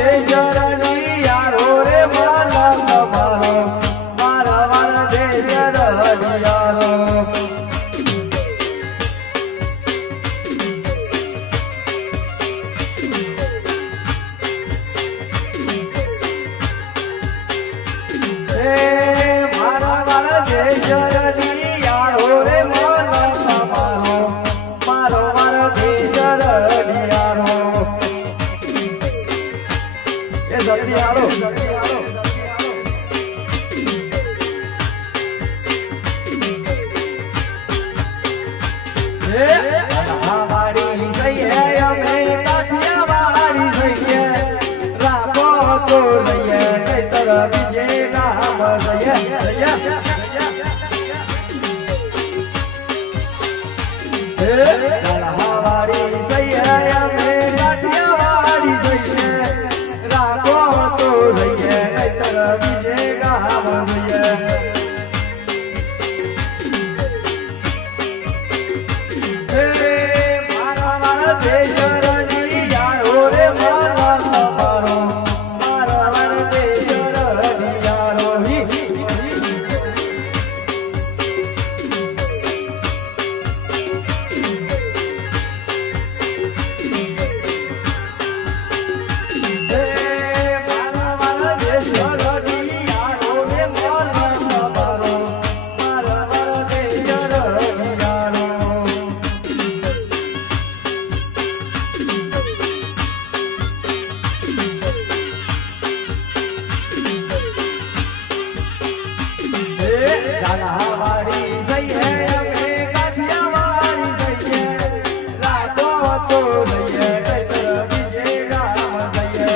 દેશરની યારો રે માલમ મારો મારા દેશરની યારો દેશરની યારો રે માલમ મારો દેશરની યારો એ જલ્દી આવો વાળી જઈએ અમે કાઠિયાવાડી જઈએ રાખો તો લઈએ નહીતર બીજે ગામ જઈએ વાળી જઈએ અમે કાઠિયાવાડી જઈએ રાખો તો લઈએ નહીતર બીજે ગામ જઈએ દેશરની યારો રે માલમ મારો મારા દેશરની યારો મારા દેશરની યારો રે માલમ મારો મારા દેશરની યારો વાળી જઈએ અમે કાઠિયાવાડી જઈએ રાખો તો લઈએ નહીતર બીજે ગામ જઈએ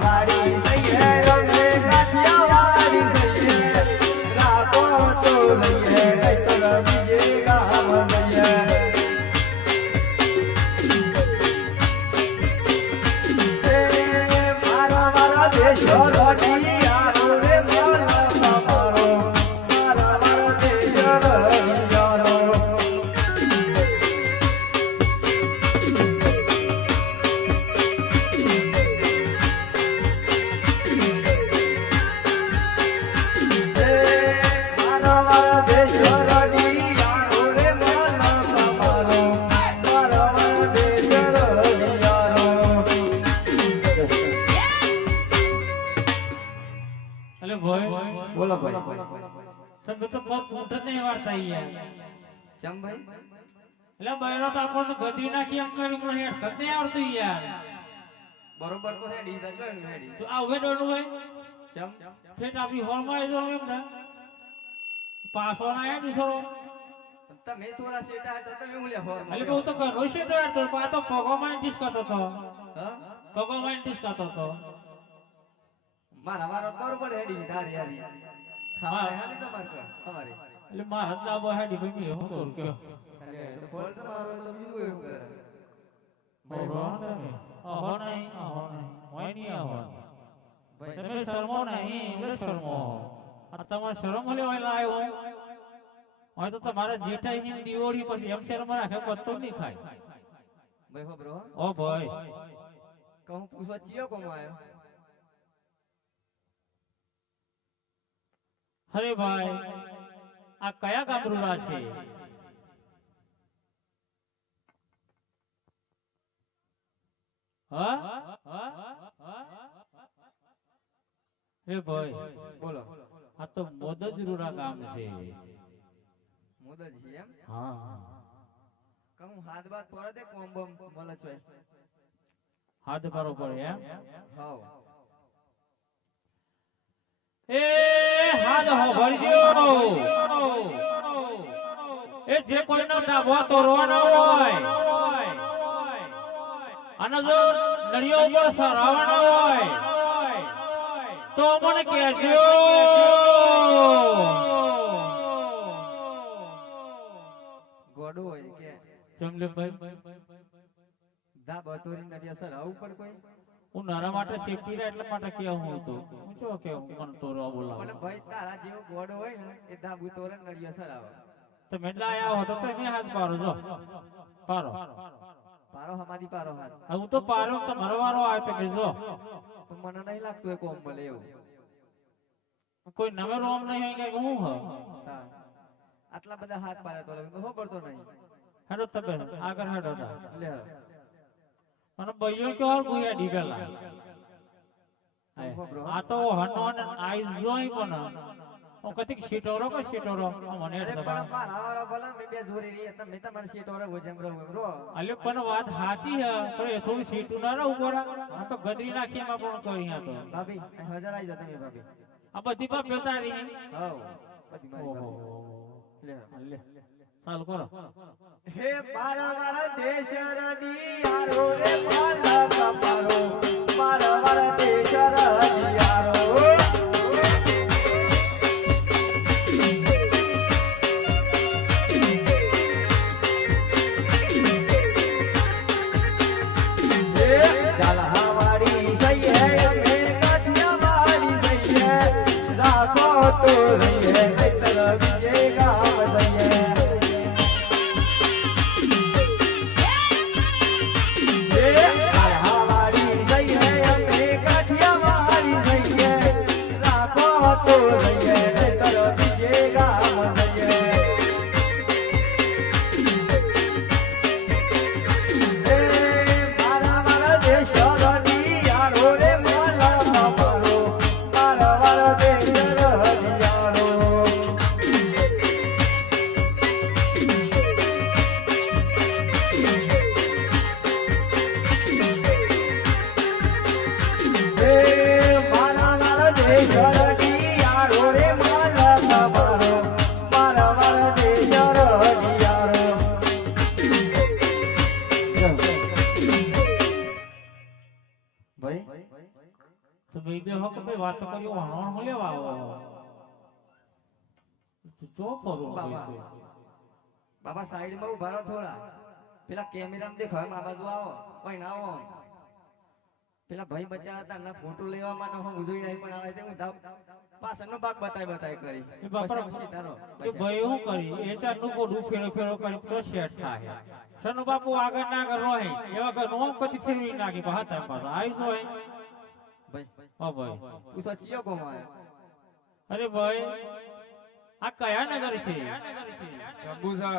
વાળી જઈએ અમે કાઠિયાવાડી જઈએ રાખો તો લઈએ નહીતર બીજે ગામ જઈએ દેશરની યારો રે માલમ મારો મારા દેશરની યારો મારા દેશરની યારો રે માલમ મારો મારા દેશરની યારો અલે ભાઈ બોલો ભાઈ તમે તો પગ ઉઠત નહીં વાળતા યાર ચમ ભાઈ એટલે બૈરો તો આપણને ગધી નાખી એમ કરી મને હેડ કદ નહીં આવડતું યાર બરોબર તો હેડી જજો ને હેડી તો આ ઉભે ડોનું ભાઈ ચમ ઠેઠ આપણી હોલમાં આવી જાવ એમ ને પાછો ના હે દુસરો તમે થોડા સેટા હતા તમે હું લે હોર એટલે બહુ તો ઘરનો શેટો યાર તો આ તો પગોમાં ડિસ કરતો તો હા પગોમાં ડિસ કરતો તો મારા વારો બરોબર હેડી તારી યારી ખાવા હાલી તમાર કો અમારે એટલે માર હાથ ના બહાડી ભાઈ હું કરું કયો અરે ફોન તો મારો તો બીજું એવું કરે બોલો તમે આહો નહીં હોય નહીં આહો તમે શરમો નહીં એટલે શરમો આ તમારે શરમ હલે હોય લાયો હોય તો તમારા જેઠાઈ ની દિવાળી પછી એમ શરમ રાખે પત્તો નહીં ખાય ભાઈ હો બ્રો ઓ ભાઈ કહું પૂછવા ચિયો કોમ આયો અરે ભાઈ આ કયા ગામરૂડા છે હા એ ભાઈ બોલો આ તો મોદજરૂડા ગામ છે મોદજી એમ હા કહું હાથ બાત પર દે કોમ બમ મળે છે હાથ કરો પડે એમ હાવ એ હાથ હોભળજો એ જે કોઈનો દાબો તોરવાનો હોય અને જો નળિયો ઉપર સરાવવાનો હોય તો મને કહેજો ગોડો હોય કે જમલે ભાઈ દા બતોરી નડિયા સર આવું પણ કોઈ હું નારા માટે સેફટી રહે એટલે માટે કેવું હું તો હું જો કે હું મને તોરવા બોલાવ મને ભાઈ તારા જેવો ગોડો હોય ને એ દાબુ તોરણ નડિયા સર આવે તમે લાયા હો તો તમે હાથ પારો જો પારો પારો હમારી પારો હાથ હું તો પારો તો મરવારો આવે તમે જો તો મને નહીં લાગતું એ કોમ મળે એવું કોઈ નવે રોમ નહીં હોય કે હું હ હા. આટલા બધા હાથ પાડે તો લગન તો પડતો નહીં હેડો તબે આગળ હેડો તા લે મને બૈયો કે ઓર ગુયા ડીગલા આ તો હનોન આઈ જોઈ પણ ઓ કતિક સીટોરો કે સીટોરો મને અરે હેડ પણ દબા મારા વાળા ભલા મે બે જોરી રહી તમે તમારી સીટ ઓરે ગોજમ રહો અલ્યો પણ વાત સાચી હે પણ એ થોડી સીટું ના રહું પડા આ તો ગદરી નાખી એમાં પણ કોઈ આ તો ભાભી હજાર આવી જાવ તમે ભાભી આ બધી બાપ જોતા રહી હાઉ બધી મારી ઓહો ભાભી લે લે ચાલુ કરો હે મારા મારા દેશ રડી યારો રે માલા કપારો મારા મારા દેશ રડી યારો तो रही है इतना विजय गाम दइए ये हमारी सही है हमें काठिया हमारी सही है राखो तो रही है इतना विजय गाम दइए ए मारा मारा देश रडी यारो रे माला मारो मारा मारा देश તો બે બે હક બે વાત કર્યો હણણ હું લેવા આવો તો ફરો બાબા સાઈડ માં ઉભા રહો થોડા પેલા કેમેરામાં દેખાય આ બાજુ આવો ઓય ના આવો પેલા ભાઈ બચ્ચા હતા ના ફોટો લેવા માટે હું ઉજવી નહીં પણ આવે છે હું પાછળનો ભાગ બતાય કરી એ બાપરા એ ભાઈ હું કરી એ ચાર નું બોડું ફેરો ફેરો કરી તો સેટ થાય સનુ બાપુ આગળ ના આગળ રોહે એવા કે નો કદી ફેરવી નાખી બહાર તા પાછો આઈ જો ભાઈ ઓ ભાઈ પૂછો ચિયો કોમાં અરે ભાઈ આ કયા નગર છે જંબુસર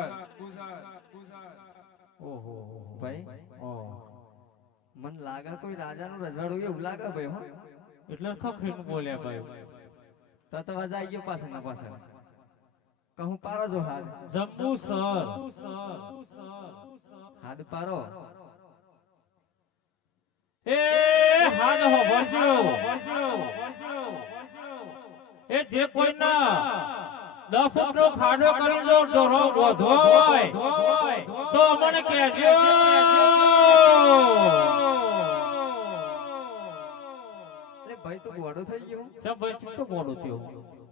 ઓહો ભાઈ ઓ મન લાગે કોઈ રાજાનું રજવાડું એવું લાગે ભાઈ હો એટલે ખખરીને બોલ્યા ભાઈ તો વજા આવી ગયો પાછળ ના પાછળ કહું પારો જો હાથ જંબુસર હાથ પારો એ હાદ હો ભરજો એ જે કોઈ ના 10 ફૂટ નો ખાડો કરી જો ઢોરો બોધો હોય તો મને કહેજો એટલે ભાઈ તું ગોડો થઈ ગયો સબ ભાઈ ચૂપ તો ગોડો થયો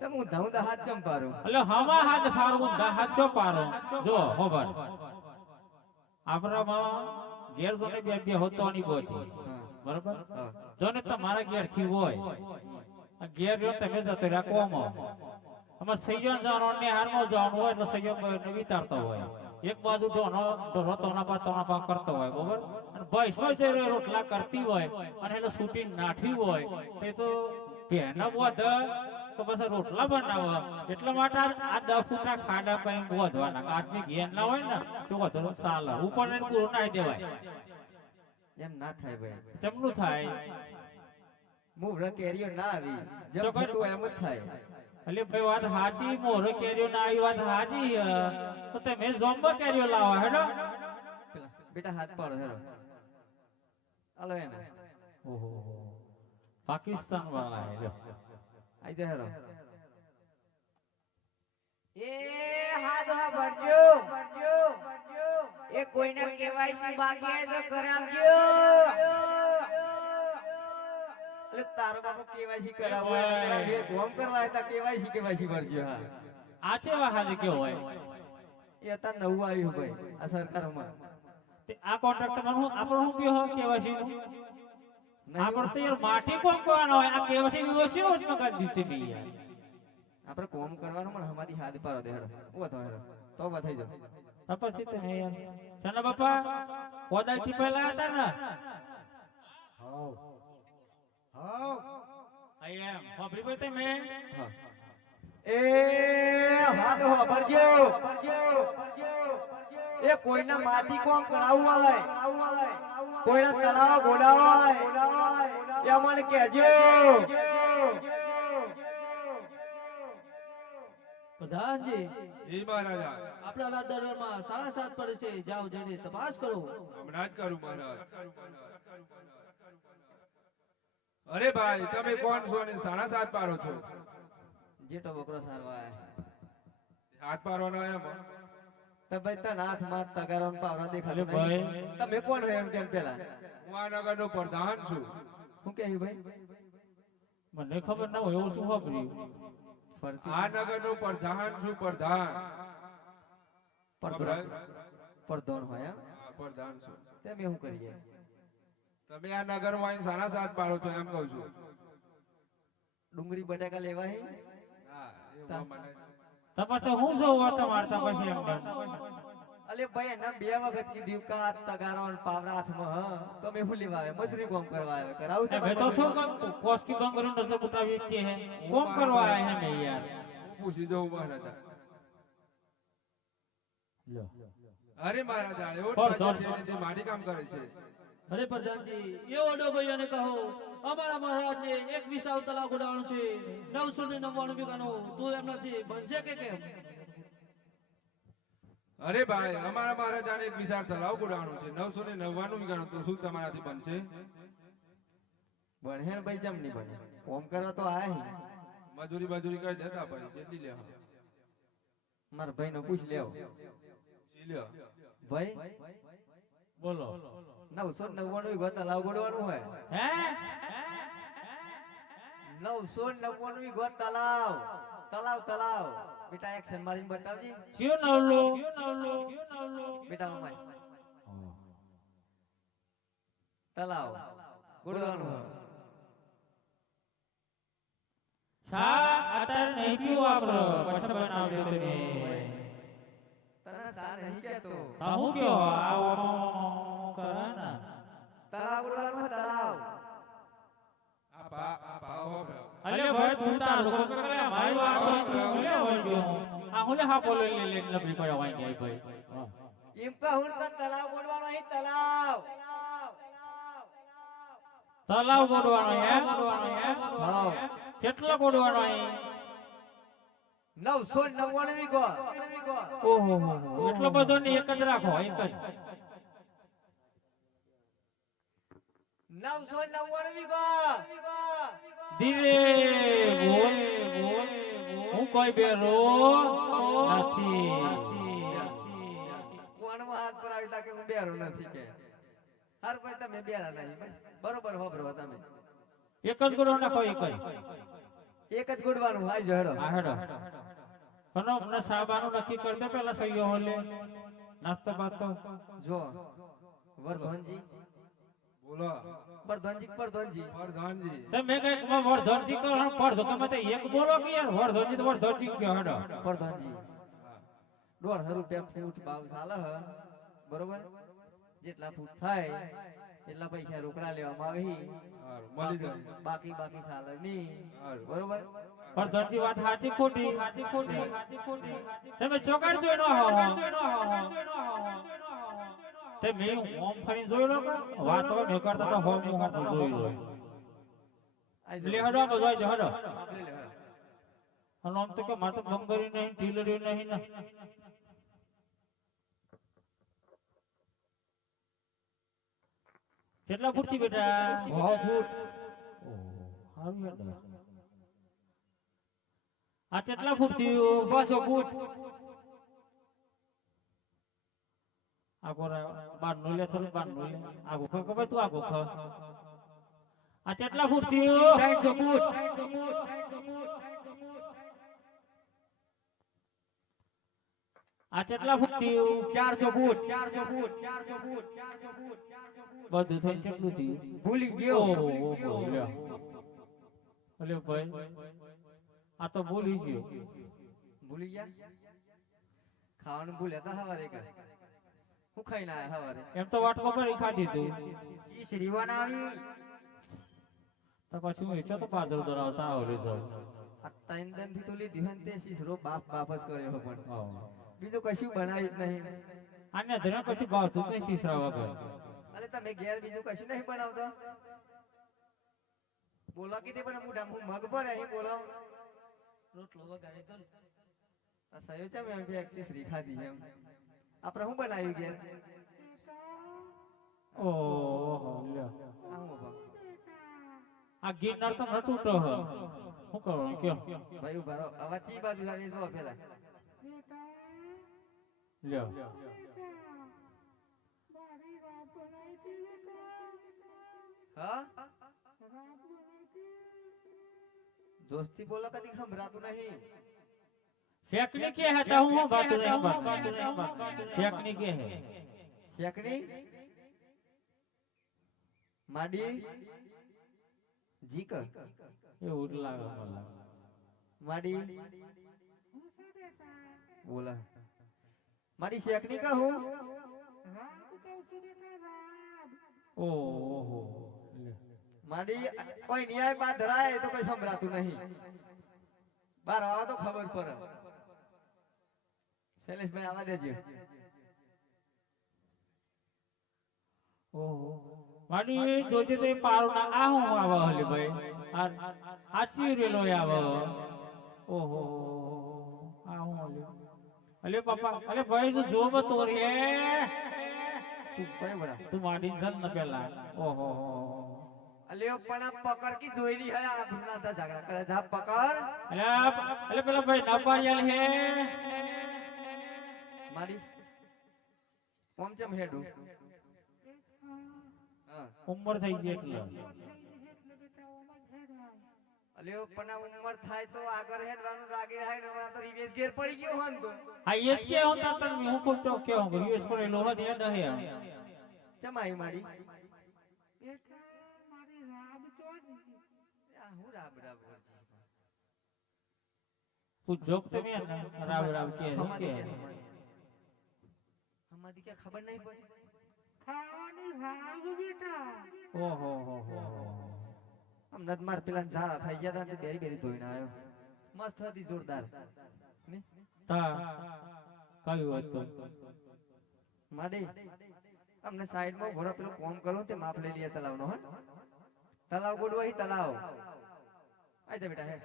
તો હું ધાઉ દા હાથ ચમ પારો એટલે હવા હાથ ફારવું હાથ ચો પારો જો હોબર આપણામાં ઘેર જોને બે બે હોતોની બોતી બરાબર જોને તમારા ઘેર થી હોય ઘેર જો તમે જતો રાખવામાં અમે સૈયન જાણો ને હારમાં જાણો હોય એટલે સૈયન ને વિચારતો હોય એક બાજુ ઢોરો તોના પા કરતો હોય બરોબર અને ભૈંસમાં જે રોટલા કરતી હોય અને એને સૂટી નાઠી હોય તે તો ભેના બોધ તો પછી રોટલા બનાવવા એટલા માટે આ 10 ફૂટના ખાડા કઈ બોધવાના આદમી ઘેર ના હોય ને તો વધુ ચાલે ઉપર ને પૂરું નાઈ દેવાય એમ ના થાય ભાઈ ચમનું થાય મું કેરીઓ ના આવી તો જેમ કઈ- ફૂટું એમ જ થાય એટલે ભાઈ વાત સાચી મોર કેરીઓ ના આવી વાત સાચી તો તમે જોમ્બો કેરીઓ લાવો હેડો બેટા હાથ પાડો હેરો હાલો એને ઓહો પાકિસ્તાન વાળા હે આઈ જા હેરો એ હાથ ભરજો એ કોઈના કેવાયસી બાકી હોય તો કરાવજો એટલે તારો બાપુ કેવાયસી કરાવો પેલા બે ગોમ કરવા હતા કેવાયસી ભરજો હા આ છે વાહા કેવો હોય એ અત્યારે નવું આવ્યું ભાઈ આ સરકારમાં તે આ કોન્ટ્રાક્ટ માં આપણો શું કયો કેવાસી નહીં. આપણ તો યાર માટી કોમ કોવાનો હોય આ કેવાસી વિવસ્યો જ ન કરી દીધી બી યાર આપણે કોમ કરવાનું પણ હમારી હાથ પાડો દે હેડો ઓ તો હેડો તો બધાઈ જાવ તપસ્વી તો હે યાર સના બાપા કોદાળ થી પહેલા હતા ને હાવ હાવ આઈ એમ ખબરી પડી મે હા એ હાથ વાપરજો એ કોઈના માટી કોમ કરાવવું આવે કોઈના તળાવ ગોડાવાય એ મને કહેજો પ્રધાનજી એ મહારાજા આપણા રાજ દરબારમાં 7:30 પડે છે જાઓ જઈને તપાસ કરો હમણાં જ કરું મહારાજ અરે ભાઈ તમે કોણ છો ને 7:30 પારો છો જેટો બકરો સારવાય હાથ પારવાનો એમ તો ભાઈ તને હાથ માર તગારો પાવરા દેખાડે અરે ભાઈ. તમે કોણ હોય એમ કેમ પેલા હું આ નગરનો પ્રધાન છું હું કહ્યું ભાઈ મને ખબર ના હોય એવું શું ખબર્યું ફરતી આ નગરનો પ્રધાન છું પ્રધાન પડદોન પડદોન હોય એમ હા, પ્રધાન છું તેમ હું કરીએ તમે આ નગરમાં 7:30 પારો છો એમ કહું છું ડુંગળી બટાકા લેવા હે હા એવું મને તપસ્યા હું જોઉં તમારે તપસ્યા એમ અલે ભાઈ એના 2 વખત કીધું કા તગારો અને પાવરા હાથમાં હ તો મેં હું લેવા આવે મજૂરી કોમ કરવા આવે કરાવું એ ભાઈ તો શું કામ કોસ્કી બંગરો નસો બુટા વ્યક્તિ હે કોમ કરવા આયા હે મે યાર હું પૂછી દઉં મહારાજા લો અરે મહારાજા એવો પ્રધાન. તે મારી કામ કરે છે અરે પ્રધાનજી એવો ડો ભૈયાને કહો અમારા મહારાજને એક વિશાળ તલાવ ખોદાવાનું છે 999 વીઘાનો તું એમનાથી બનશે કે કેમ અરે ભાઈ અમારા મહારાજાને એક વિશાળ તળાવ ગોડાવાનું છે 999 વીઘાનું તો શું તમારાથી બનશે બને ભાઈ જમ નહીં બને કોમ કરવા તો આય મજૂરી કરી દેતા ભાઈ જેટલી લે હા. માર ભાઈ નો પૂછ લેવો સી લ્યો. ભાઈ બોલો 999 વીઘો તલાવ ગોડવાનું હોય હે 999 વીઘો તલાવ તલાવ તલાવ બેટા એક્શન મારીને બતાવજી ક્યો નવલો બેટા મમ્મી તલાવ ગોડવાનું હોય સા અત્યારે નહીં પીવો આપડો પછી બનાવજો તમે તને સાર નહીં કેતો તા હું કયો આવો કરે ને તલાવ ગોડવાનું હોય તલાવ આ ભાવ હોભળો. અલે ભાઈ તું તાર લોકો કરે મારી વાત તું લે હોય ગયો આ હું લે હા બોલે લે લબડી પડ્યો વાઈ ગઈ ભાઈ હા. એમ કહું તો તલાવ ગોડવાનો અહીં તલાવ તલાવ ગોડવાનો હે હા કેટલો ગોડવાનો હે 999 વીઘો ઓહો એટલો બધો ને એક જ રાખો એક જ 999 વીઘો ધીરે બોલ હું કોઈ બેરો નથી કોણમાં હાથ પર આવી તા કે હું બેરો નથી કે હર કોઈ તમે બેરા નહીં ભાઈ. બરોબર હોબરો તમે એક જ ગોડો નાખો એક જ એક જ ગોડવાનું આઈ જો હેડો આ હેડો કનો મને સાબાનું નક્કી કર દે પેલા સહીઓ હોલે નાસ્તો બાસ્તો જો વર્ધનજી બોલો પ્રધાનજી પ્રધાનજી તમે કઈક વર્ધનજી કરો પડધો તમે તો એક બોલો કે યાર વર્ધનજી તો વર્ધનજી કયો હેડો પ્રધાનજી 1.5 રૂપિયા ફૂટ ભાવ ચાલે હ બરોબર જેટલા ફૂટ થાય એટલા પૈસા રોકડા લેવામાં આવે હારું, મળી જાય બાકી ચાલે નહીં હારું. બરોબર વર્ધનજી વાત સાચી ખોટી તમે ચોકાડ જોઈ નો હો તે મે ઓમ ફરીને જોઈ લો કે વાત હવે મે કરતા તો હોમ હું જોઈ લો લે હેડો બધું જો હેડો આપણે લે હેડો. અને આમ તો કે મારે તો બંગરી નહીં ઢીલરી નહીં ને કેટલા ફૂટ થી બેટા 100 ફૂટ હારું હેડો આ કેટલા ફૂટ થી 200 ફૂટ આગો બાર નો લે થોડું બાર નો લે આગો ખબર તું આગો ખ આ કેટલા ફૂટ થી 300 ફૂટ આ કેટલા ફૂટ થી 400 ફૂટ બધું થઈને કેટલું થયું ભૂલી ગયો અલે ભાઈ આ તો ભૂલી ગયો. ભૂલી ગયા? ખાવાનું ભૂલ્યા હતા હવારે કે હું ખાઈને આયા હવારે? એમ તો વાટકો ભરી ખાધી તું. ઈ શ્રીવાન આવી તો પછી હું ઈચ્છો તો પાદર ધરાવતા આવડે સર. આ ત્રણ દિનથી તો લીધી હોય ને તે શીશરો બાપ બાપ જ કર્યો પણ હા. બીજું કશું બનાવી જ નહીં. આને ધરે કશું ભાવતું જ નહીં શીશરા વગર. અરે તમે ઘેર બીજું કશું નહીં બનાવતા? બોલો કીધી પણ મોઢા હું મગ પર અહીં બોલો. રોટલો વગાડે તો આ સયો છે એમ કે એક્સેસ શ્રી ખાધી એમ. આપણે શું બનાવ્યું ઘેર? ઓહો લ્યો. આ હું બાપા. આ ગિરનાર તો ન તૂટો હ. શું કરવાનું કયો? ભાઈ ઉભા રહો. હવે ચી બાજુ આવી જો પેલા. લ્યો. હા? દોસ્તી બોલો કદી સંભળાતું નહીં. શેકની કે હે તો હું બાતું નહીં બાતું. શેકની કે હે. શેકણી માડી જીક એવું જ લાગે મને. માડી બોલા માડી શેકણી કહું. ઓહો લ્યો. માડી કોઈ ન્યાય બા ધરાય તો કોઈ સંભળાતું નહીં. બાર આવો તો ખબર પડે. શૈલેષભાઈ આવા દેજો. ઓહો માડી જોજે તો પારું ના આ હું આવા હલે ભાઈ. આ ચીરેલો આવો. ઓહો આ હું હલે. અલે પાપા અલે ભાઈ તું જો બતો રે. તું કઈ બડા તું માડી જન ન પેલા. ઓહો અલ્યો પણ આ પકડ કી જોઈ રહી હે આ ભૂના તા ઝઘડા કરે જા પકડ. અલે પેલા ભાઈ ના પાડ્યા હે. માડી કોમ ચમ હેડું. હા ઉંમર થઈ ગઈ એટલે. અલ્યો પણ આ ઉંમર થાય તો આગળ હેડવાનું લાગી રાય ને હવે તો રિવેશ ઘેર પડી ગયો હોન તો. આ એ કે હું તા તન હું કોમ તો કે હું યુએસ પર લોહ દે દે હે. ચમાઈ માડી આ હું રાબ રાબ વરજી. તું જોક તમે રાવ રાવ કે કે હમાદી કે ખબર નહીં પડી. ઓહો હો હો. હમણાં જ માર પેલા ઝારા થઈ ગયા તા ને બેરી બેરી ધોઈને આવ્યો. મસ્ત હતી જોરદાર. ને તા કયું હતું? માડી અમને સાઈડ માં ઘોડા પેલું કોમ કરું તે માપ લઈ લીએ તલાવ નો. તલાવ ગોડવા હી તલાવ. આઈ જા બેટા હે.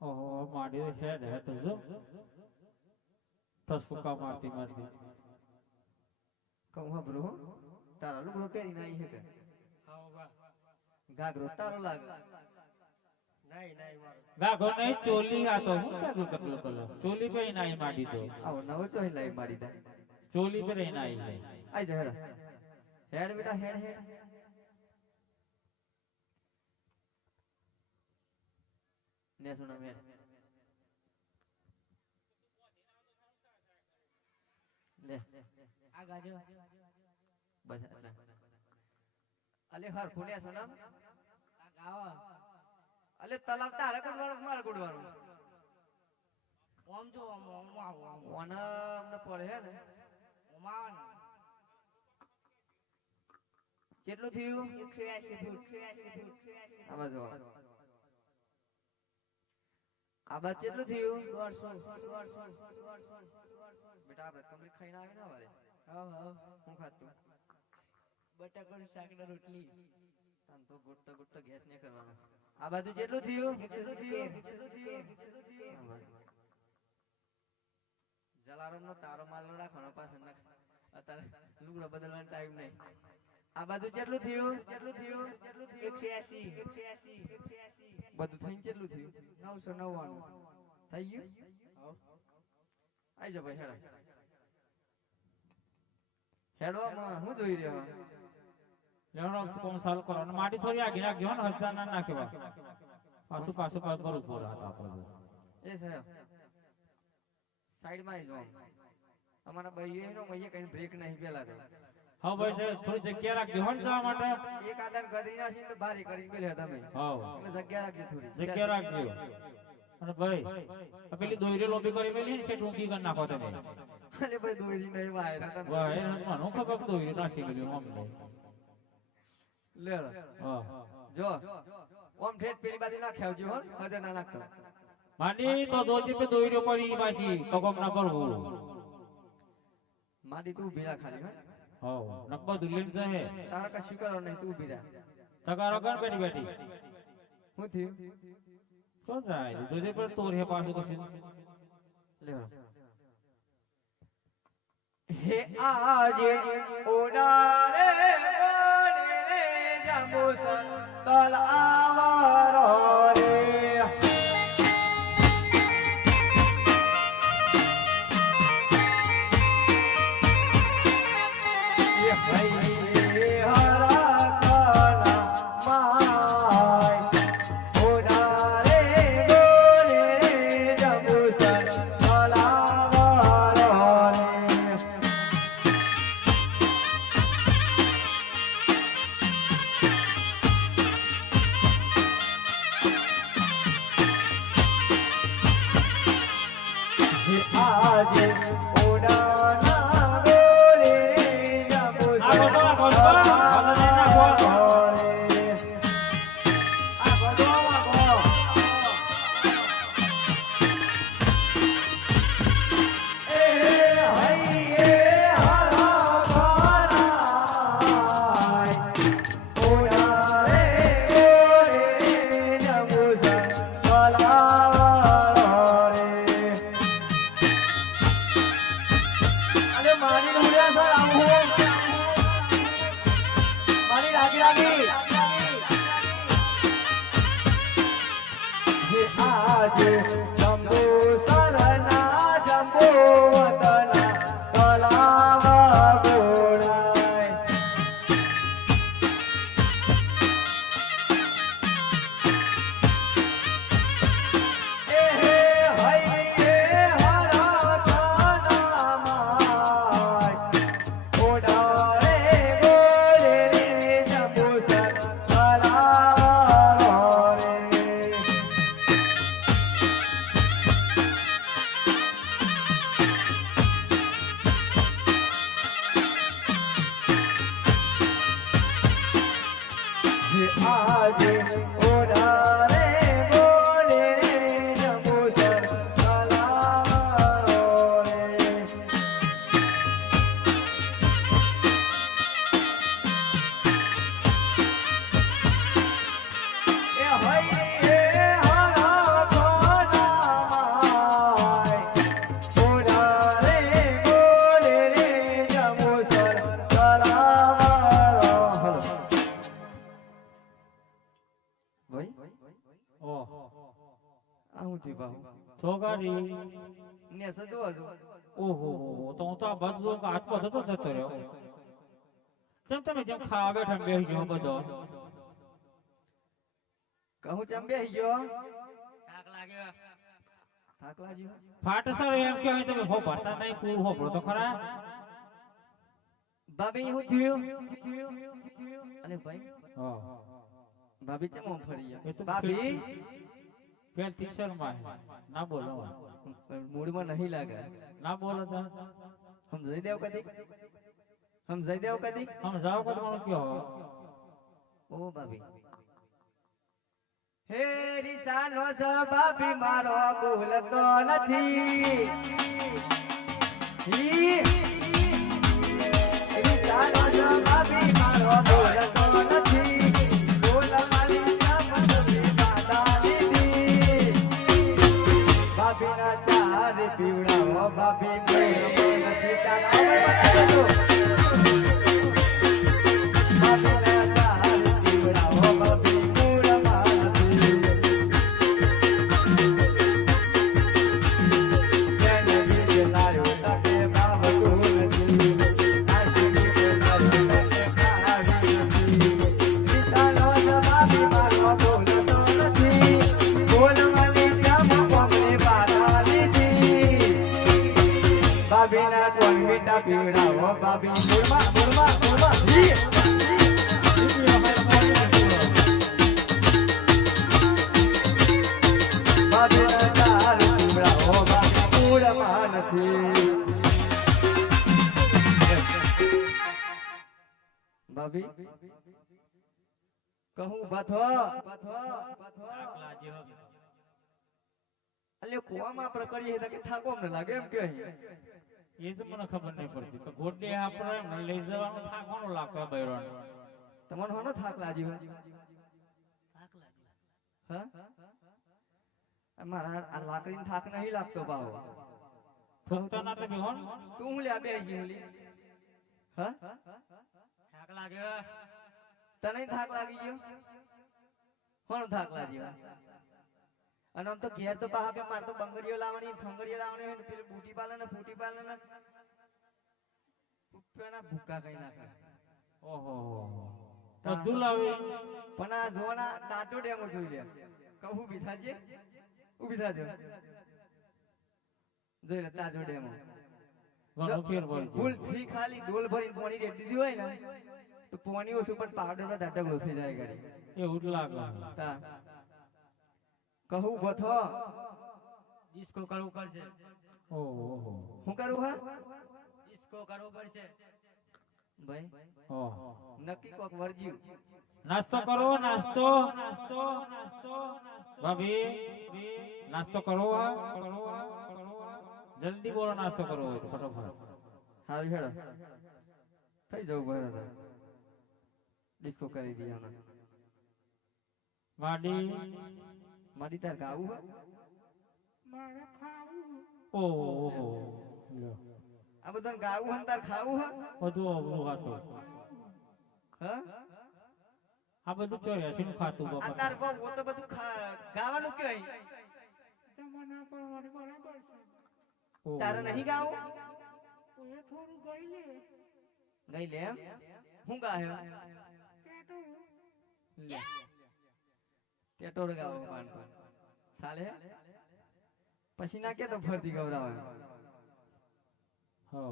ઓહો માડી છે ને તો જો તસફુકા મારતી મારતી. કહું હા બ્રો તારા લુગડો પહેરીને આવી છે કે ઘાઘરો તારો લાગે. ગાગો નહીં ચોલી આ તો હું કાગલો કાગલો કલો ચોલી પે નાઈ માડી તો. આવો નવો ચોઈ લાવી મારી દે. ચોલી પે રહી નાઈ હે. આઈ જા હેડ હેડ બેટા હેડ હેડ. ને સુના મેડ લે આગા જો બસ અચ્છા. અલે હર ફુને સોનમ આગા આવો અલે તલાવ તારે ગુડવાનું મારે ગુડવાનું. ઓમ જો ઓમ ઓમ આવો ઓના અમને પડે હે ને ઓમ આવો ને કેટલું થયું? 180 ફૂટ 180 ફૂટ આ બાજુ આ બાજુ કેટલું થયું? 150 બેટા આપણે કમ્પ્લીટ ખાઈને આવે ને વારે. હા હા હું ખાતું બટાકાનું શાક ને રોટલી આમ તો ગુટતો ગુટતો ગેસ નહીં કરવાનો. આ બાજુ કેટલું થયું? 170 જલારામ નો તારો માલ નો રાખવાનો પાછળ નાખ. અત્યારે લુગડા બદલવાનો ટાઈમ નહીં. આ બાજુ કેટલું થયું? કેટલું થયું? 180 બધું થઈને કેટલું થયું? 999 થઈ ગયું? આઈ જા ભાઈ હેડા હેડવામાં હું જોઈ રહ્યો? લેવડો કોણ સાલ કરો અને માટી થોડી આગી નાખજો ને હરતા ના નાખવા. પાછું પાછું પાછું કરું પૂરા હતા આપણે. એ સાહેબ સાઈડ માં આવી જાઓ. અમારા ભાઈ નો મૈયે કઈ બ્રેક નહીં પેલા તો. હા ભાઈ થોડી જગ્યા રાખજો હો જવા માટે એક આદાન ગદરી નાખીને તો બારી કરી મેલ્યો તમે હા એટલે જગ્યા રાખજો થોડી જગ્યા રાખજો અને ભાઈ આ પેલી દોરી લોબી કરી મેલી છે ટૂંકી કરી નાખો તમે અલે ભાઈ દોરી નહીં વાયર હતા ભાઈ મને ખબર દોરી નાખી ગયું અમને લેડો હા જો ઓમ ઠેઠ પેલી બાજુ નાખી આવજો હો મજા ના નાખતો માની તો દોજી પે દોરી પડી પાછી તો કોમ ના કરવું માડી તું ભીરા ખાલી હો હા નકબા દુલ્હન છે હે તારા કશું કરો નહીં તું ભીરા તગારો કર બેટી બેટી હું થયું તો જાય દોજી પર તોર હે પાછું કશું લેડો હે આજે ઓડારે ઓડે રે જંબુસર તલાવરો રે ये भाई हरा काला माय ओडारे बोले जंबुसर तलावरो रे આજે ઓડાના બોલે આગો તો આગો તો આગો ને નાખો આજે જંબુ સરના જંબુ વતના તલાવ ગોળાય એ હે હૈ હરા કાના માય ઓડારે બોલે રે જંબુ સર તલાવ રે આજે ઓડારે બોલે રે જંબુસર તલાવરો રે એ હૈ હરા કોના માય ઓડારે બોલે રે જંબુસર તલાવરો ભાઈ ઓહ આ હું થી બાહુ તો ગાડી ને સજો હજુ ઓહો તો હું તો આ બધો હાથ બધો તો જતો રહ્યો જેમ તમે જેમ ખાવા બેઠા બેસી ગયો બધો કહું ચમ બેહી ગયો થાક લાગ્યો થાક લાગ્યો ફાટ સર એમ કહેવાય તમે હો ભરતા નહીં પૂરું હો ભરો તો ખરા ભાભી હું થયું અરે ભાઈ હા ભાભી ચમ ઓમ ફરી એ તો ગયા ભાભી પેલ ટીચર માં ના બોલો મૂડમાં નહીં લાગે ના બોલો તો સમજાઈ દેવ કદી સમજાઈ દેવ કદી હમ જાઓ કદ મને કયો ઓ ભાભી હે રીસાનો સ ભાભી મારો બોલતો નથી હી રીસાનો સ ભાભી મારો બોલતો નથી બોલ મારી નામ મને દાદા દીદી ભાભી ના ચાર પીવડાવો ભાભી બોલતો નથી તારા બતાવો ભાભી ના ચાર પીવડાવો ભાભી ભાભી ભાભીના કોણ મીઠા પીવડાવો ભાભી મૂળમાં મૂળમાં મૂળમાં ભાભીના દારૂ પીવડાવો ભાભી મૂળમાં નથી ભાભી કહું બથો થાક લાગ્યો અલે કુવામાં પ્રકડી હે કે થાકો મને લાગે એમ કે એ જ મને ખબર નહીં પડતી કે ગોડે આપણે એમ લઈ જવાનું થાકવાનું લાગતો બૈરાને. તમને હોનો થાક લાગ્યો થાક લાગ્યો હા અમારા આ લાકડીનો થાક નહીં લાગતો બાવો ફૂંકતા ના તો બેહોન. તું હું લ્યા બેહી ગઈ ઓલી હા થાક લાગ્યો તને થાક લાગી ગયો કોણ થાક લાગ્યો અને આમ તો ઘેર તો પાહા કે માર તો બંગડીઓ લાવવાની ફંગડીઓ લાવવાની હોય ને પેલી બૂટી પાલે ને ફૂટી પાલે ને ઉપરના ભૂકા કઈ નાખે ઓહો બધું લાવે. પણ આ જોવાના તાજો ડેમો જોઈ લે કહું ઊભી થાજે ઊભી થાજો જોઈ લે તાજો ડેમો ઘણું ફેર પડી ભૂલ થી ખાલી ડોલ ભરીને પાણી રેડી દીધી હોય ને તો પાણી ઓછું પણ પાવડર નો ઢગલો થઈ જાય ઘરે એવું જ લાગે. તા કહું બથો ડિસ્કો કરવું પડશે ઓહો હું કરું હા ડિસ્કો કરવું પડશે ભાઈ ઓહો નક્કી કોક વર્જ્યું નાસ્તો કરો નાસ્તો નાસ્તો નાસ્તો ભાભી નાસ્તો કરો જલ્દી બોલો નાસ્તો કરો હોય તો ફટાફટ. હારું હેડો થઈ જવું બરાબર ડિસ્કો કરી દીધો માડી મારી તાર ગાવું હે ઓહો આ બધાને ગાવું હે ને તાર ખાવું હે બધું અવરું ખાતું. હા આ બધું ચોર્યાસી નું ખાતું આ બાપા. તાર બહુ ઓ તો બધું ગાવાનું કઈ ઓહો. તારે નહીં ગાવું ગઈ લે એમ હું ગાહે લે ટેટોર ગાવ પાન પર સાલે પછી ના કે તો ફરતી ગવરાવે હો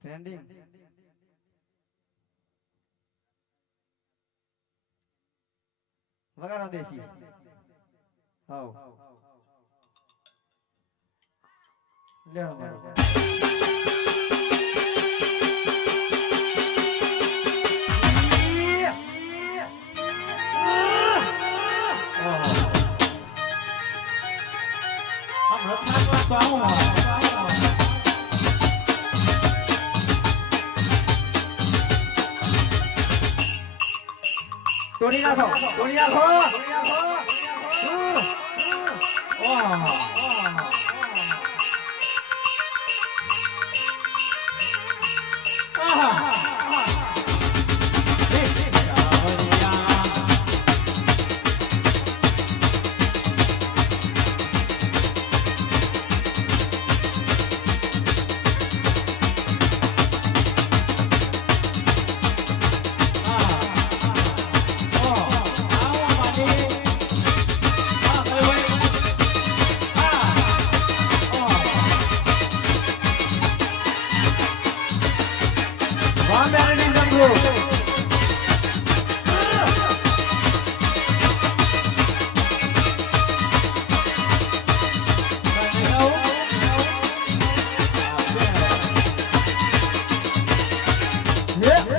ટ્રેન્ડિંગ વગાડો દેશી હાઉ લેવો મારો આમ રત્નાકર તો આવું તોડી નાખો તોડી નાખો ઓહો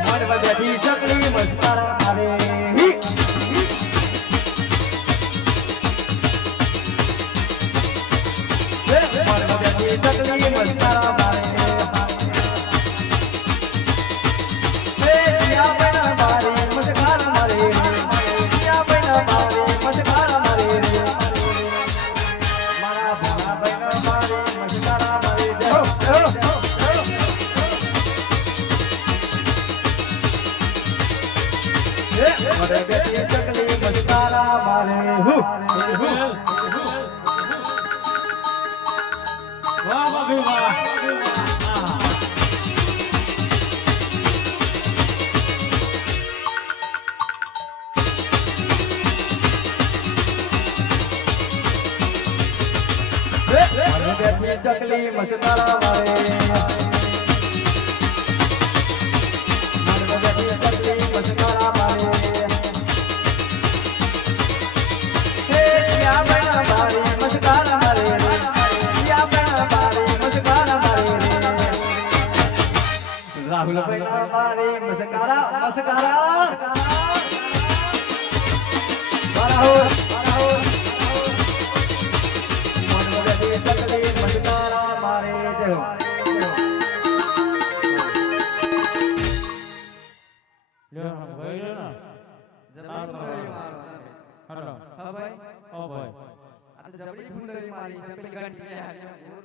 ચકલી મસ્કારા મારે ચકલી મસ્કારા મારે ચકલી મસ્કારા મારે વાહ ભાભી વાહ. બેઠી ચકલી મસ્કારા મારે મન બેઠી ચકલી મસ્કારા મારે હે યા બના મારી મસ્કારા મારે યા બના મારી મસ્કારા મારે રાહુલ બના મારી મસ્કારા મસ્કારા રાહુલ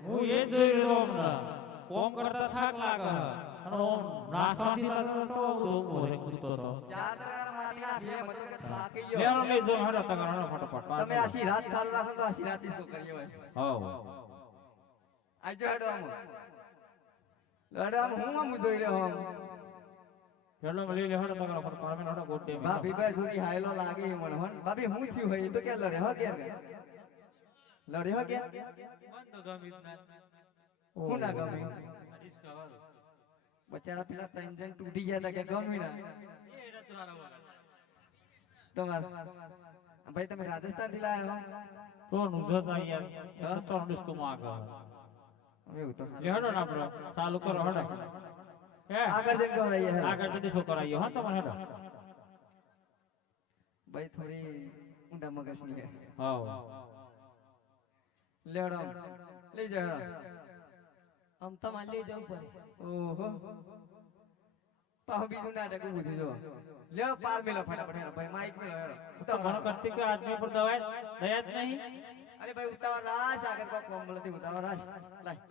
હું એ જોઈ રહ્યો હમણાં કોમ કરતા થાક લાગે અને ઓમ નાસવાથી તો ઉભો તો લેવાનો લઈ જો હડો તગણો ફટાફટ તમે આશી રાત ચાલુ રાખો તો આશી રાત ડિસ્કો કરીએ ભાઈ હોવ આજો હેડો આમ હું આમ જોઈ રહ્યો આમ હેડો મળી લે હડો તગણો ફટાફટ અમે હડો ગોટે ભાભી ભાઈ થોડી હાયલો લાગે મને હન ભાભી હું થયું હોય એ તો કે લડે હો કે લડે હો કે હું ના ગમે બચારા પેલા ત્રણ જણ તૂટી ગયા હતા કે ગમી ના તમાર ભાઈ તમે રાજસ્થાન થી લાયા તો નુજત યાર તો ડિસ્કો માં આગળ હવે એવું તો લે હડો ના આપણો ચાલુ કરો હડો હે આગળ જઈને ગવરાઈએ હે આગળ જઈને શું કરાયો હા તમારે હેડો ભાઈ થોડી ઊંડા મગજની હે હોવ લેડો લઈ જા આમ તમારે લઈ જવું પડે ઓહો પાહો બીજું નાટક ઊભું થયું જો લેડો પાર મેલો ફટાફટ હેડો ભાઈ માઈક મેલો હેડો તો મને કરતી કે આદમી પર દવા દયા જ નહીં અરે ભાઈ ઉતાવળ રાશ આગળ કો કોમ મળતી ઉતાવળ રાશ લાય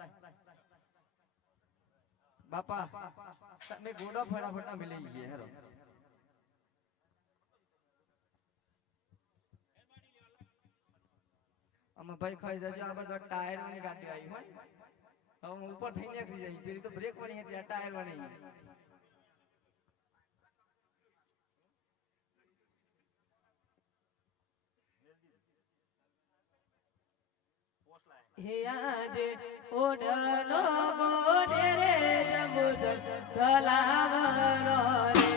બાપા તમે ગોડો ફટાફટ મિલી ગયે હેડો અમે ભાઈ ખાઈ જજો આ બધો ટાયર ની ગાડી આવી હોય હવે હું ઉપર થઈને નીકળી જાય પેલી તો બ્રેક વાળી હતી આ ટાયર વાળી હે આજે ઓડનો ગોડે રે જબુજ તલાવરો રે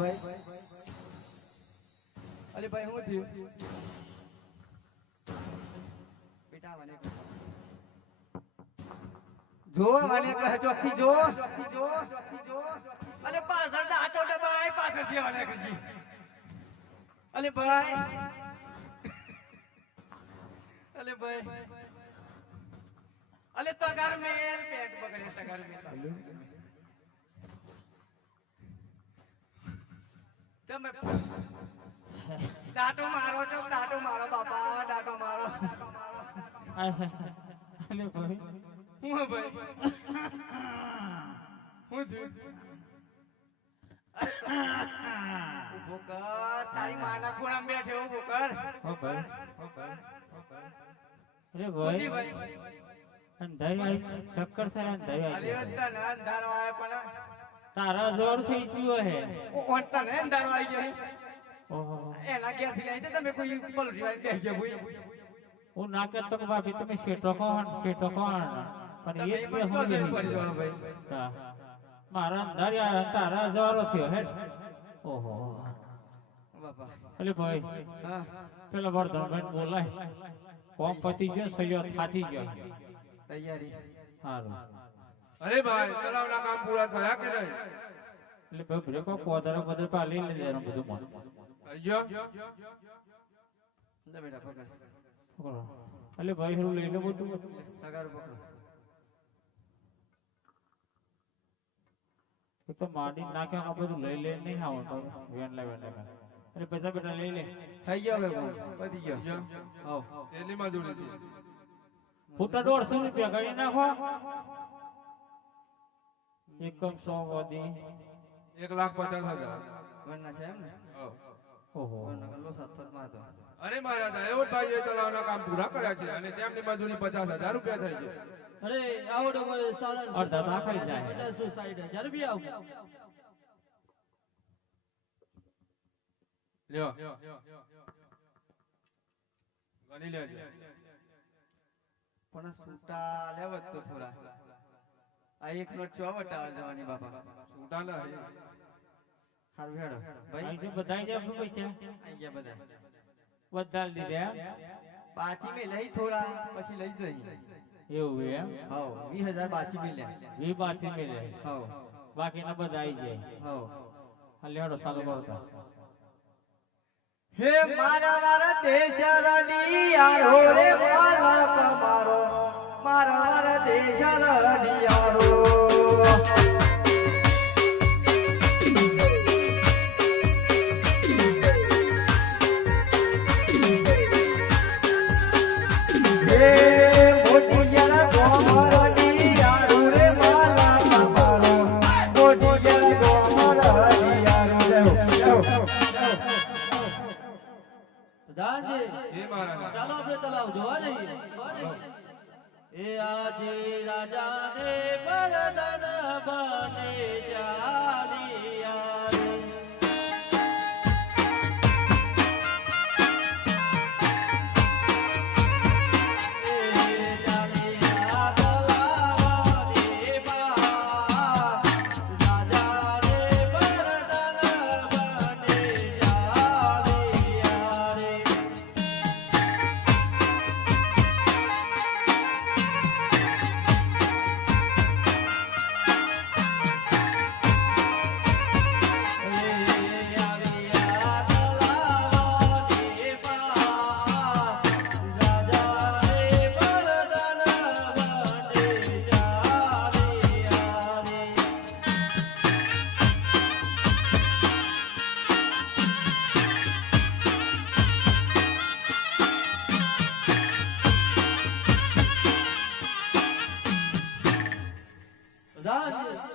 ભાઈ અલે ભાઈ હું થયું બેટા મને જો મને કહે ચોકથી જો અલે પાછળ દાટો દબાય પાછળથી મને કરજી અલે ભાઈ અલે ભાઈ અલે તગાર મેલ પેટ બગડે તગાર મેલ તમે દાટો મારો છો દાટો મારો બાપા દાટો મારો અલે ભાઈ હું ભાઈ હું થયું ઉભો કર તારી માના ખોળામાં બેઠે ઉભો કર અરે ભાઈ અંધારી ચક્કર સર અંધારી અલે તને અંધારો આવે પણ તારા જોર થઈ ગયો હે ઓન તને અંધારો આવી ગયો ઓહો એના ઘેરથી લઈ તો તમે કોઈ પલટી વાળી બેસી ગયા ભૂઈ હું ના કહેતો કે ભાભી તમે શેઠો કોણ પણ એ જ બે હું પડી નહીં જવા ભાઈ હા. મારા અંધારી તારા જોરો થયો હે ઓહો બાપા અલે ભાઈ હા પેલા વર્ધનભાઈ બોલાય કોમ પતી ગયો સૈયો થાચી ગયો તૈયારી સારું અરે ભાઈ તળાવના કામ પૂરા થયા કે નહીં એટલે ભાઈ બ્રેકો કોદરા બધું પાલી લઈ લેવાનું બધું મન થઈ ગયો લે બેટા પકડ પકડો. એટલે ભાઈ હરું લઈ લે બધું તગારું પકડો એક તો માડી નાખ્યા આ બધું લઈ લે નહીં આવવાનું વેન લે એટલે બેટા બેટા લઈ લે થઈ ગયો હવે પતી થઈ ગયો ગયો આવ તેલી મજૂરી થી ફૂટા 150 રૂપિયા કરી નાખો એકમ 100 વધી 1,50,000 ગણના છે એમ ને ઓહો ગણના ગણલો સતત માં હતો અરે મહારાજ એવો ભાઈ એ તળાવના કામ પૂરા કર્યા છે અને તેમની મજૂરી 50,000 રૂપિયા થઈ છે અરે આવો ડોકો સાડા અડધા નાખાઈ જાય 50 60 બી આવ લ્યો ગણી લેજો પણ સૂટા લેવત તો થોડા આ એક નોટ ચોવટ આવે જવાની બાપા છૂટા ના હે હારું હેડો ભાઈ ભાઈ જો બધાઈ જાય આપણું પૈસા આઈ ગયા બધા બધા દીધા પાછી મે લઈ થોડા પછી લઈ જઈએ એવું એમ હાવ 20000 પાછી મે લે વી બાથી મેલે હાવ બાકીના બધા આવી જાય હાવ આ લેડો સાલો કરતા હે મારા મારા દેશ રડિયારો રે વાલા તમારો મારા મારા દેશ રડિયારો દાદાજી એ મહારાજ ચાલો આપણે તલાવ જોવા જઈએ એ આજે રાજા ને બરદન બને જાલિયા રે. એ જાલિયા તલાવની બા, રાજા ને બરદન બને જાલિયા રે.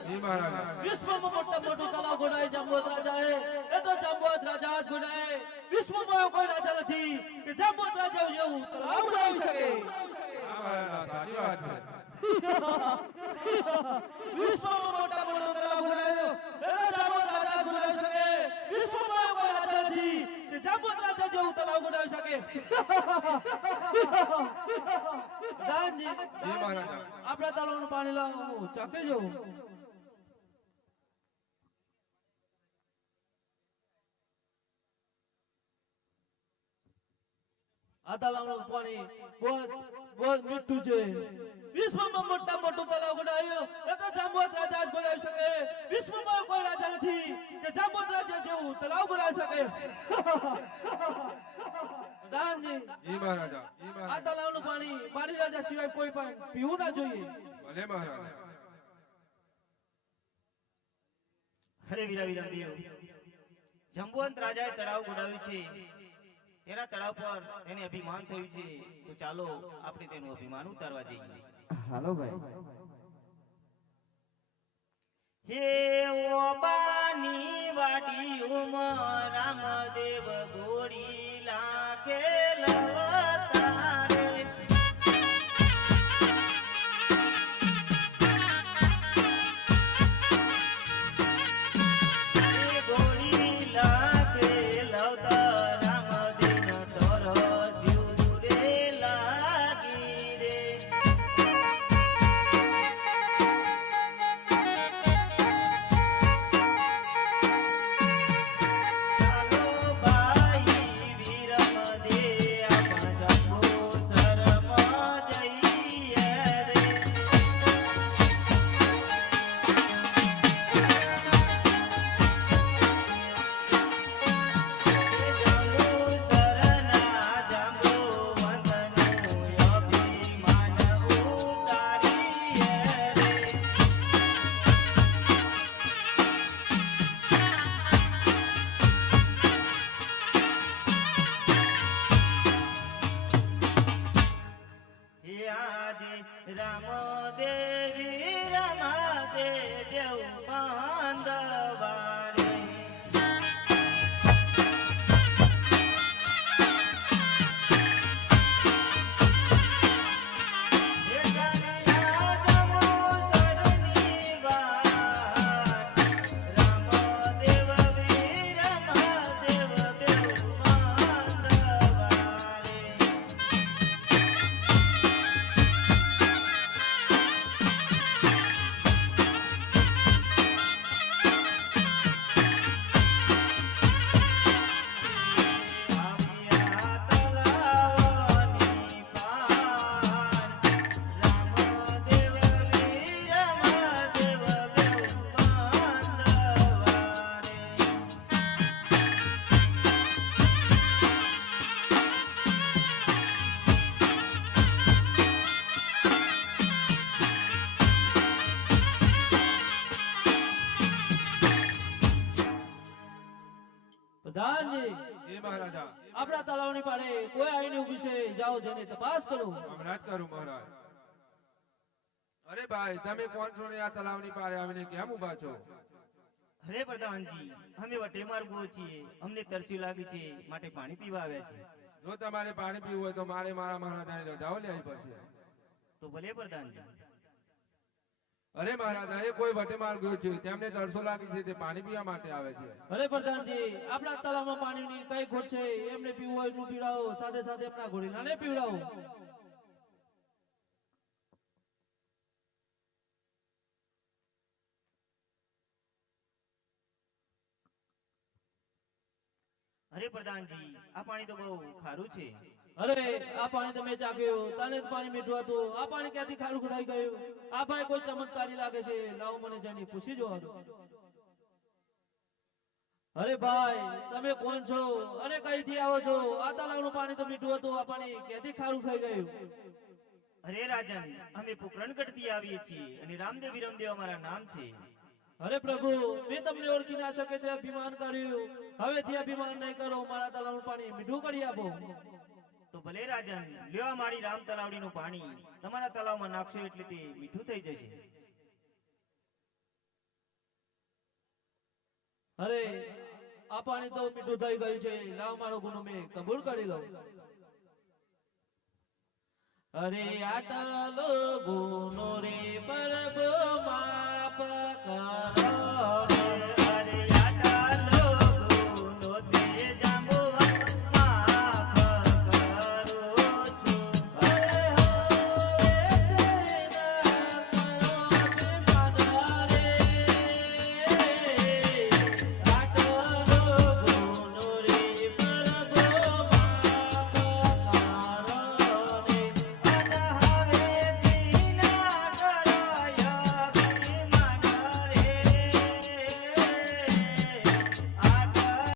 એ મહારાજ વિશ્વમાં મોટા મોટું તલાવ ગોડાય જાંબુવંત રાજાએ. એ તો જાંબુવંત રાજા જ ગોડાય. વિશ્વમાં એવો કોઈ રાજા નથી કે જાંબુવંત રાજા જેવું તલાવ ગોડાવી શકે. આ મહારાજ સાચી વાત છે વિશ્વમાં મોટા મોટું તલાવ ગોડાયો. એ તો જાંબુવંત રાજા જ ગોડાવી શકે. વિશ્વમાં એવો કોઈ રાજા નથી કે જાંબુવંત રાજા જેવું તલાવ ગોડાવી શકે. દાનજી, એ મહારાજ આપણા તલાવનું પાણી લાવો ચાકે જવું. આ તલાવનું પાણી બહુ બહુ મીઠું છે. વિશ્વમાં મોટા મોટું તલાવ ગોડાયું એ તો જાંબુવંત રાજા જ ગોડાવી શકે. વિશ્વમાં કોઈ રાજા નથી કે જાંબુવંત રાજા જેવું તલાવ ગોડાવી શકે. પ્રધાનજી, જી મહારાજા, જી આ મહારાજા. તલાવનું પાણી મારી રાજા સિવાય કોઈ પણ પીવું ના જોઈએ. ભલે મહારાજા. હરે વીરા વિરમદેવ, જંબુવંત રાજાએ તળાવ ગોડાવ્યું છે. તેના તળાવ પર તેને અભિમાન થયું છે. તો ચાલો આપણે તેનું અભિમાન ઉતારવા જઈએ. હાલો ભાઈ. હે ઓબાની વાડી ઉમર રામદેવ ગોળી લાગે લવતારે. હે ગોળી લાગે લવતા રામદેવનો તરસ્યું રે લાગી રે. ચાલો ભાઈ વિરમદે આપણ જંબુસરમાં જઈએ રે. જંબુસરના જાંબુવંતનું અભિમાન ઉતારીએ રે. હે આજે રામદેવી રમાદે દેવ બાંધવારે. હે જાનિયા જંબુસરની વાત, રામદેવ વીર રમાદેવ દેવ બાંધવારે. આમિયા તલાવની પાર, રામદેવ વીર રમાદેવ દેવ બાંધવારે. પ્રધાનજી, જી મહારાજા. આપણા તલાવની પાળે કોઈ આવીને ઊભી છે. જાઓ જઈને તપાસ કરો. હમણાં જ કરું મહારાજ. અરે ભાઈ, તમે કોણ છો ને આ તલાવની પારે આવીને કેમ ઊભા છો? હરે પ્રધાનજી, અમે વટે માર્ગો છીએ. અમને તરસ્યું લાગી છે માટે પાણી પીવા આવ્યા છે. જો તમારે પાણી પીવું હોય તો મારે મારા મહારાજાની રજાઓ લેવી પડશે. તો ભલે પ્રધાનજી. અરે મહારાજા, એ કોઈ વટે માર્ગ ગયો છે, તેમને તરસો લાગી છે, તે પાણી પીવા માટે આવે છે. અરે પ્રધાનજી, આપણા તલાવમાં પાણીની કઈ ખોટ છે? એમને પીવું હોય એટલું પીવડાવો, સાથે સાથે આપણા ઘોડીલાને પીવડાવો. અરે પ્રધાનજી, આ પાણી તો બહુ ખારું છે. અરે આ પાણી તમે ચાખ્યો, તને જ પાણી મીઠું હતું. આ પાણી ક્યાંથી ખારું ખડાઈ ગયું? આ ભાઈ કોઈ ચમત્કારી લાગે છે. લાવો મને જઈને પૂછી જોવા દો. અરે ભાઈ, તમે કોણ છો અને કઈથી આવો છો? આ તલાવનું પાણી તો મીઠું હતું. આ પાણી ક્યાંથી ખારું થઈ ગયું? અરે રાજન, અમે પોકરણગઢથી આવીએ છીએ અને રામદેવ વિરમદેવ અમારા નામ છે. અરે પ્રભુ, મેં તમને ઓળખી ના શકે તે અભિમાન કર્યું. હવેથી અભિમાન નહીં કરો. મારા તલાવનું પાણી મીઠું કરી આપો. તો ભલે રાજન, લ્યો આ મારી રામ તલાવડીનું પાણી તમારા તલાવમાં નાખશો એટલે તે મીઠું થઈ જશે. અરે આ પાણી તો મીઠું થઈ ગયું છે. લાવ મારો ગુનો મેં કબૂલ કરી લઉં. અરે આટલો